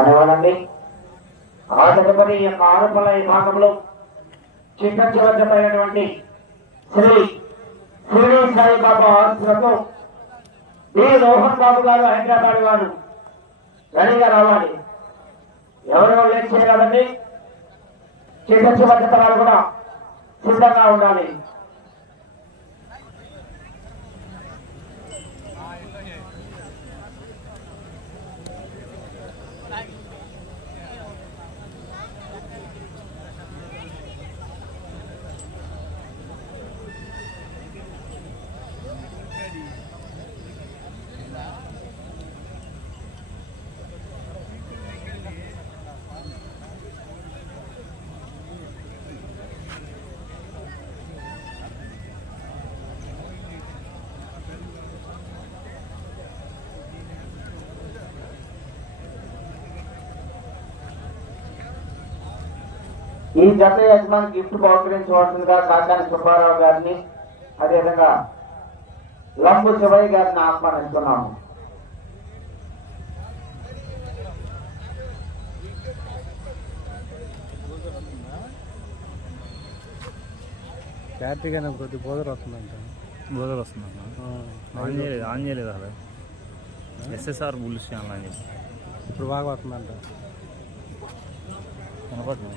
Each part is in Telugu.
కనివ్వనండి ఆ తదుపరి యొక్క ఆరుపల ఈ భాగంలో చిట్టచివద్దమైనటువంటి శ్రీ శ్రీ సాయిబాబా ఆశలతో డి రోహన్ బాబు గారు హైదరాబాద్ వారు రెడీగా రావాలి. ఎవరెవరు లేట్ చేయాలండి చిట్టచివద్ద వారు కూడా సిద్ధంగా ఉండాలి. ఈ జత యజమాని గిఫ్ట్ బహుకరించవలసిందిగా కాకాని సుబ్బారావు గారిని అదేవిధంగా లంబు శివయ్య గారిని ఆహ్వానిస్తున్నాము. క్లారిటీగా నాకు కొద్ది బోధర్ వస్తుందంట. బోధలు వస్తుందన్న ఆన్ చేయలేదు ఆన్ చేయలేదు అలా ఎస్ఎస్ఆర్ బుల్స్ ఛానల్ అని. చెప్పి ఇప్పుడు బాగా వస్తుందంట. కనపడుతుంది?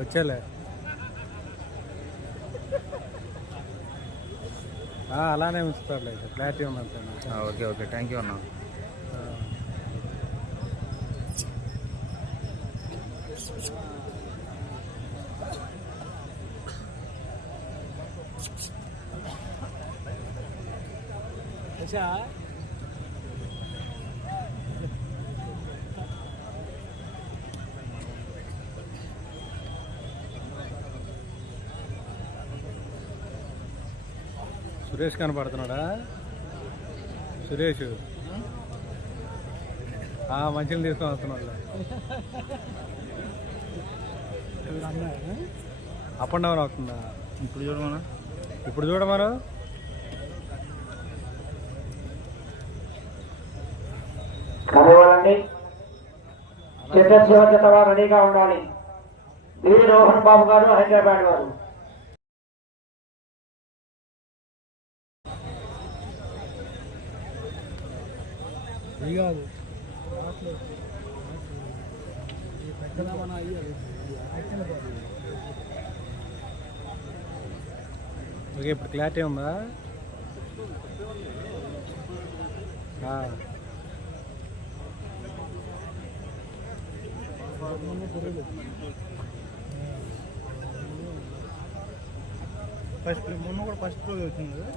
వచ్చేలే. అలానే ఉంచుతారులే క్లారిటీ ఉందంటే ఓకే ఓకే. థ్యాంక్ యూ అన్న. సురేష్ కనపడుతున్నాడా? సురేష్. ఆ, మంచిగా తీసుకొని వస్తున్నాడు అప్ అండ్ డౌన్ అవుతుందా? ఇప్పుడు చూడమన్నా ఇప్పుడు చూడమను. జత వారు రెడీగా ఉండాలి. డి రోహన్ బాబు గారు హైదరాబాద్ వారు. ఇది కాదు. ఓకే ఇప్పుడు క్లారిటీ ఉందా. ఫస్ట్ మొన్న కూడా ఫస్ట్ రోజు వచ్చింది కదా?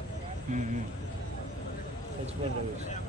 చచ్చిపోయారు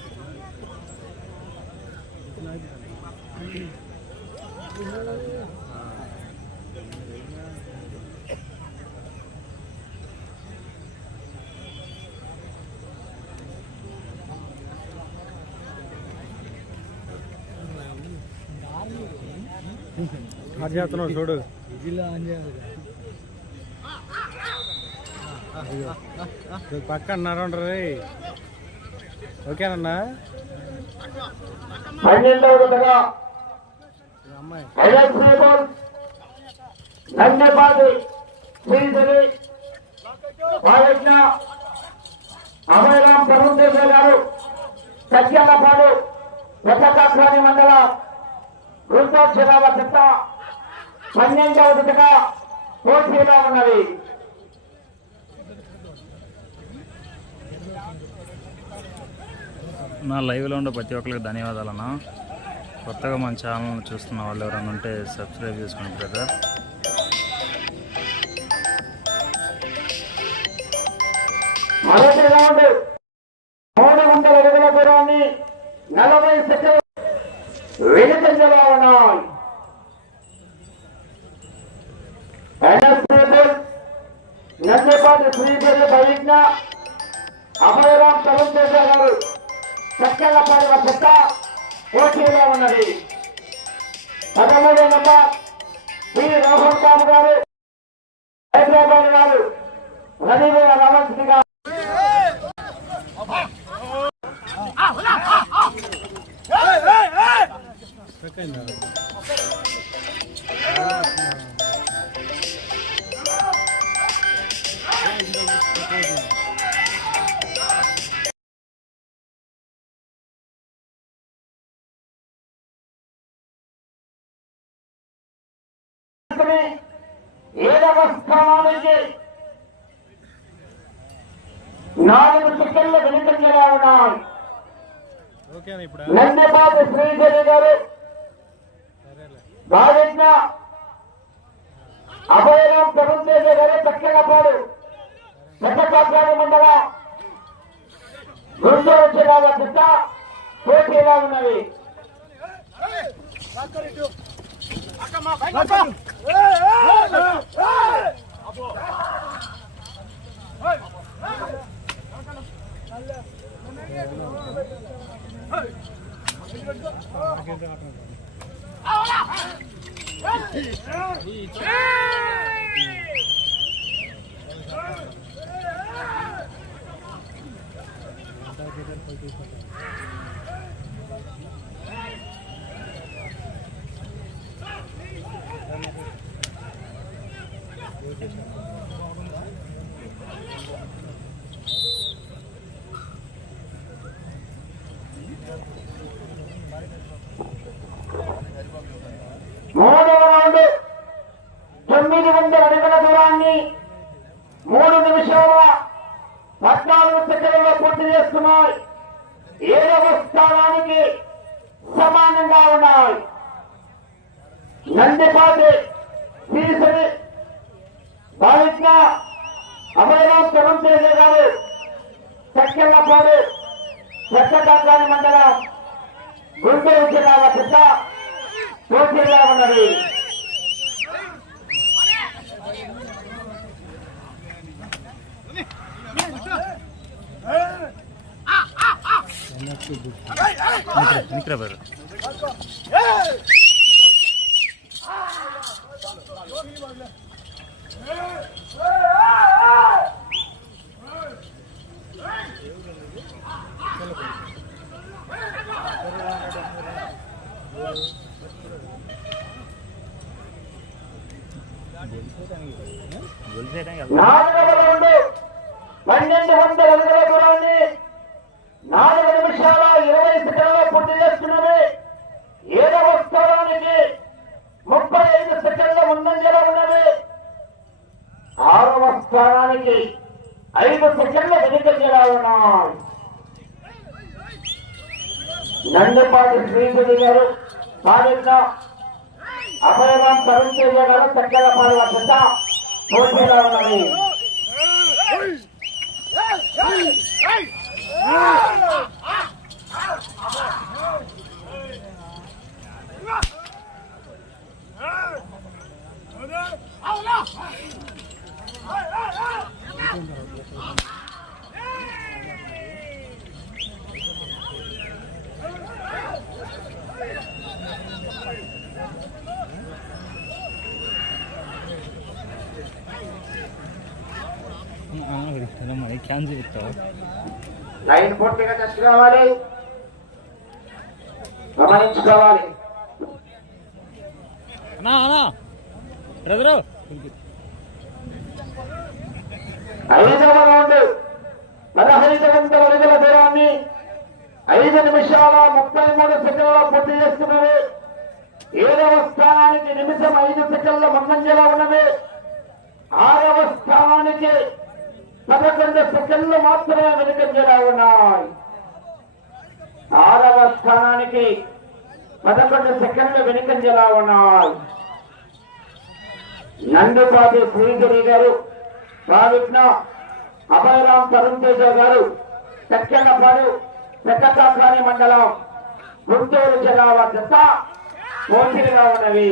ఆడు చేస్తున్నాడు చూడు పక్కన నరండ్రీ ఓకేనన్నా? పన్నెండవ జతగా ఈ అమ్మాయి హైలైట్ శ్రీధరి బాలకృష్ణ అభయరామ్ ప్రభుత్వ గారు సత్యాలపాడు దశకాశ్వాని మండల గుంటూరు చెత్త పన్నెండవ జతగా పోటీలో ఉన్నది నా లైవ్లో ఉండే ప్రతి ఒక్కరికి ధన్యవాదాలు అన్న కొత్తగా మన ఛానల్ చూస్తున్న వాళ్ళు ఎవరైనా ఉంటే సబ్స్క్రైబ్ చేసుకోండి బ్రదర్. మూడు వందల అడుగుల దూరాన్ని నలభై సెకండ్ సెకండ్ ఏడవ పోటీలో ఉన్నది Thank you రౌండ్ తొమ్మిది వందల అడుగుల దూరాన్ని మూడు నిమిషాల పద్నాలుగు సెకండ్లలో పూర్తి చేస్తున్నాయి ఏడవ స్థానానికి సమానంగా ఉన్నాయి. నందిపాటి శ్రీశ్రీ బాలిక అమరరాం తరుణ్ తేజ గారు చక్కెళ్ళపాడు చెత్తకాకాని మండలం గుంటూరు జిల్లాల పెద్ద పోటీలో ఉన్నది. నిక్రా బ్రదర్ నాలుగవ రౌండ్ పన్నెండు వందల అడుగుల దూరాన్ని నాలుగు నిమిషాల ఇరవై సెకండ్లో పూర్తి చేస్తున్నది ఏడవ స్థానానికి ముప్పై ఐదు సెకండ్ల ముందంజలో ఉన్నది ఆరవ స్థానానికి ఐదు సెకండ్ల వెనుకంజలా ఉన్నాయి నందిపాటి శ్రీపతి గారు బాలిక అభయరాం తరుణ్ తేజ గారు చక్కల పాలన పెద్ద పోటీలో ఉన్నది క్యాన్సిల్ లైన్ పూర్తిగా టచ్ కావాలి. గమనించుకోవాలి. అన్నా అన్నా. బ్రదరు. ఐదవ రౌండ్. పదహైదు వందల అడుగుల దూరాన్ని ఐదు నిమిషాల ముప్పై మూడు సెకండ్ల పూర్తి చేస్తున్నవి ఏడవ స్థానానికి నిమిషం ఐదు సెకండ్ల ముందంజలో ఉన్నవి ఆరవ స్థానానికి పదకొండు సెకండ్లు మాత్రమే వెనుకంజలా ఉన్నాయి. ఆరవ స్థానానికి పదకొండు సెకండ్లు వెనుకంజలా ఉన్నాయి. నందుపాటి శ్రీగిరి గారు ప్రావిజ్ఞ అభయరాం తరుణ్ తేజ గారు చక్కనపాడు పెద్దకాకాని మండలం గుంటూరు జిల్లా వద్ద పోటీలుగా ఉన్నవి.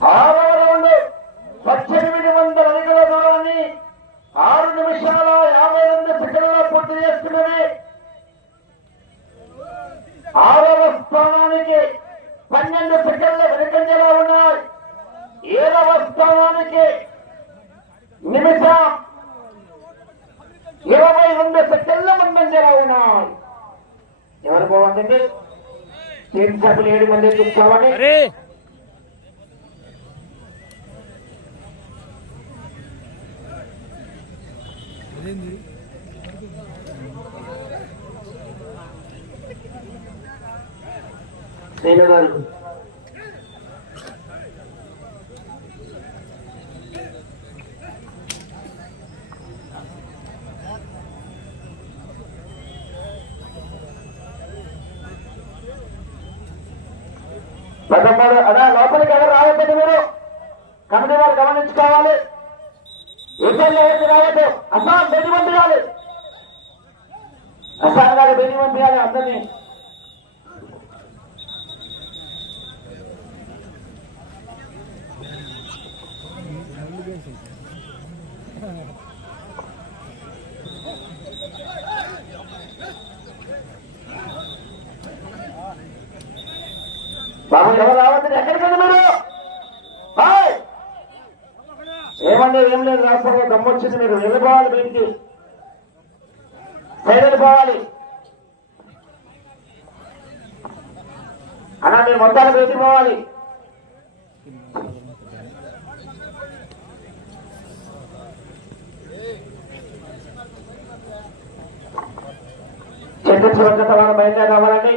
రౌండ్ పద్దెనిమిది వందల అడుగుల దూరాన్ని ఆరు నిమిషాల యాభై రెండు సెకండ్ల పూర్తి చేస్తున్నది. ఆరవ స్థానానికి పన్నెండు సెకండ్ల వెనుకంజలో ఉన్నాయి. ఏడవ స్థానానికి నిమిషం ఇరవై రెండు సెకండ్ల ముందంజలో ఉన్నాయి. ఎవరు బాగుందండి టీం సభ్యులు ఏడు మంది చూసుకోవాలి అదేంది నేను శ్రీను గారు పదమూడు అదే లోపలికి ఎవరు రావద్దండి మీరు కమిటీ వారు గమనించుకోవాలి ఇద్దరు ఎవరికి రావద్దు అస్సాం బెది పంపించాలి అస్సాం గారు బెది పంపించాలి అందరినీ బాబు ఎవరు రావద్దు? ఎక్కడికి మీరు? హాయ్! ఏం లేదు రాష్ట్రంలో దమ్మొచ్చింది మీరు. వెళ్ళిపోవాలి బయటికి. సైడ్ వెళ్ళిపోవాలి. అలా మీరు మొత్తాన్ని బయటికి చెట్టు సురక్షిత వారు బయలుదేరి రావాలండి.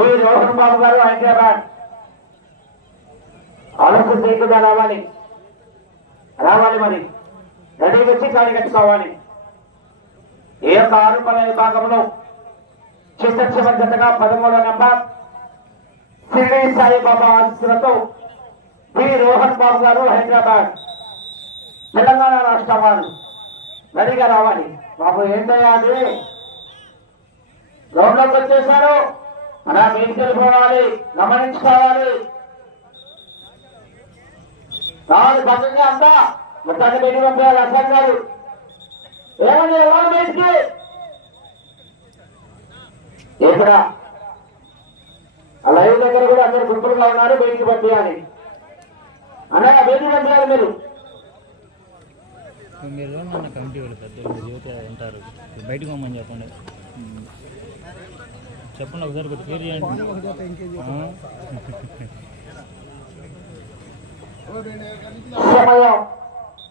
ఈ రోహన్ బాబు గారు హైదరాబాద్. ఆలస్యం చేయకుండా రావాలి. రావాలి మరి. రెడీ వచ్చి కాడి కట్టుకోవాలి. ఏ యొక్క ఆరుపల విభాగంలో చిత్తక్షిబద్ధతగా పదమూడో నెంబర్ షిరిడి సాయిబాబా ఆశీస్సులతో పి రోహన్ బాబు గారు హైదరాబాద్ తెలంగాణ రాష్ట్ర వారు రెడీగా రావాలి. బాబు ఏంటయ్యా అది రోడ్లోకి వచ్చేసారు అలా మీకు వెళ్ళిపోవాలి. గమనించుకోవాలి. రావాలి భద్రంగా అంతా. మొత్తాన్ని పెట్టి పంపించాలి అసలు గారు. ఏమని ఎవరు బయటికి ఇక్కడ ఆ లైవ్ దగ్గర కూడా అందరు గుంపులుగా ఉన్నారు బయటికి పంపించాలి. అన్నయ్య బయటికి పంపించాలి మీరు. మీరు మన కమిటీ వాళ్ళు పెద్దలు యువత ఉంటారు. బయటకు పోమని చెప్పండి. ఒకసారి కొద్ది పేరు చేయండి. ఆ? సమయం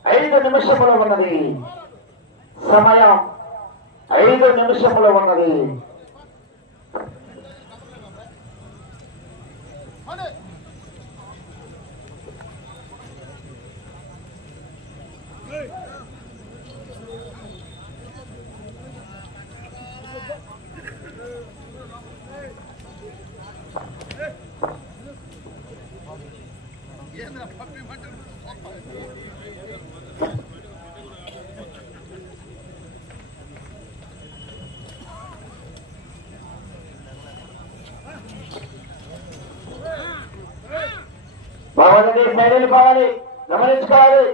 ఐదు నిమిషములు ఉన్నది. సమయం ఐదు నిమిషములు ఉన్నది. బాగుంది సైడ్ వెళ్ళిపోవాలి గమనించుకోవాలి.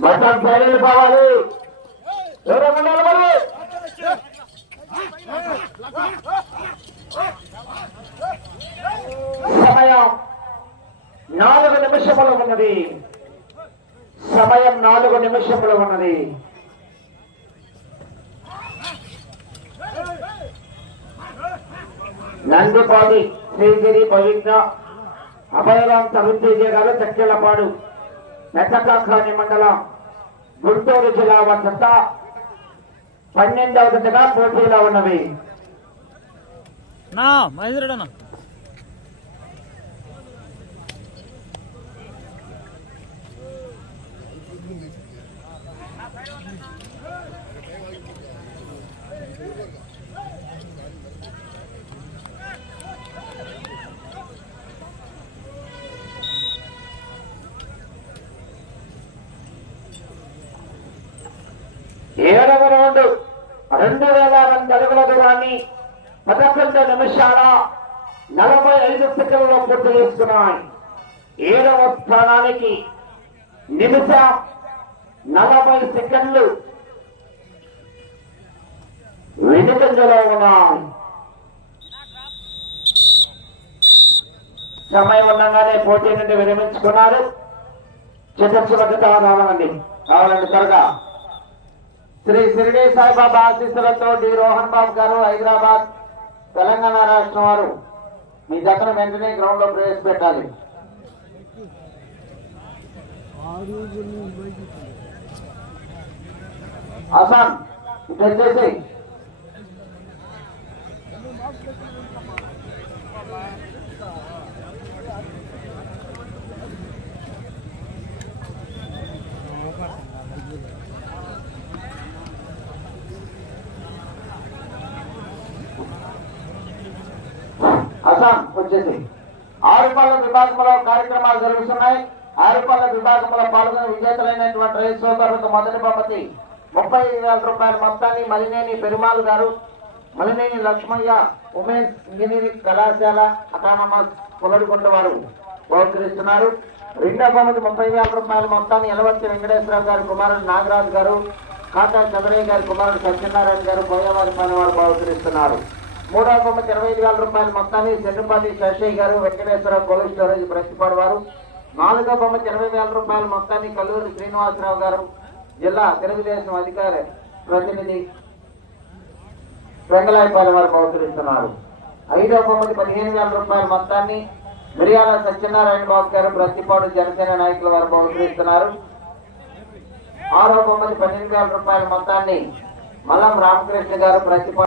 మొత్తం శైలి పోవాలి ఎవరన్నా నిలబడి సమయం నాలుగు నిమిషములు ఉన్నది. సమయం నాలుగు నిమిషములు ఉన్నది. నందిపాటి శ్రీగిరి పవిత్ర అభయరాం సవితేజ గారు చక్కెలపాడు మెట్టకాఖాని మండలం గుంటూరు జిల్లా వద్ద పన్నెండవ జతగా పోటీలో ఉన్నవి. నా మహేశ్వరుడన్నా ఏడవ రౌండ్ రెండు వేల రెండు అడుగుల దూరాన్ని పదకొండు నిమిషాల నలభై ఐదు సెకండ్లో పూర్తి చేసుకున్నాయి. ఏడవ స్థానానికి నిమిషం నలభై సెకండ్లు వెనుకంజలో ఉన్నాయి సమయం ఉండగానే పోటీ నుండి విరమించుకున్నారు. చిత్తశుభత కావాలండి కావాలండి త్వరగా. శ్రీ షిరిడి సాయిబాబా ఆశీస్సులతో డి రోహన్ బాబు గారు హైదరాబాద్ తెలంగాణ రాష్ట్రం వారు. మీ జతను వెంటనే గ్రౌండ్లో ప్రవేశపెట్టాలి. అసాన్ ఇటు చేసి అసాం వచ్చేసి ఆరుపల్ల విభాగంలో కార్యక్రమాలు జరుగుతున్నాయి. ఆరుపల్ల విభాగంలో పాల్గొని విజేతలైనటువంటి రైతు సోదరులకు మొదటి బహుమతి. ముప్పై వేల రూపాయల మొత్తాన్ని మలినేని పెరుమాల్ గారు మలినేని లక్ష్మయ్య ఉమెన్స్ ఇంజనీరింగ్ కళాశాల అటానమస్ పొలడుకుంట వారు బహుకరిస్తున్నారు. రెండో బహుమతి ముప్పై వేల రూపాయల మొత్తాన్ని ఎలవర్తి వెంకటేశ్వరరావు గారి కుమారుడు నాగరాజు గారు కాకా చంద్రయ్య గారి కుమారుడు సత్యనారాయణ గారు పోయేవారి పని వారు బహుకరిస్తున్నారు. మూడో బొమ్మకి ఇరవై ఐదు వేల రూపాయల మొత్తాన్ని చెన్నుపల్లి శశయ్య గారు వెంకటేశ్వర కోల్డ్ స్టోరేజ్ ప్రతిపడవారు నాలుగో బొమ్మకి ఇరవై వేల రూపాయల మొత్తాన్ని కల్లూరి శ్రీనివాసరావు గారు జిల్లా తెలుగుదేశం అధికారి ప్రతినిధి వెంగళాయపాలెం వారు బహుకరిస్తున్నారు ఐదో బొమ్మకి పదిహేను వేల రూపాయల మొత్తాన్ని మిరియాల సత్యనారాయణ బాబు గారు ప్రతిపాడు జనసేన నాయకుల వారు బహుకరిస్తున్నారు ఆరో బొమ్మకి పన్నెండు వేల రూపాయల మొత్తాన్ని మల్లం రామకృష్ణ గారు ప్రతిపాడు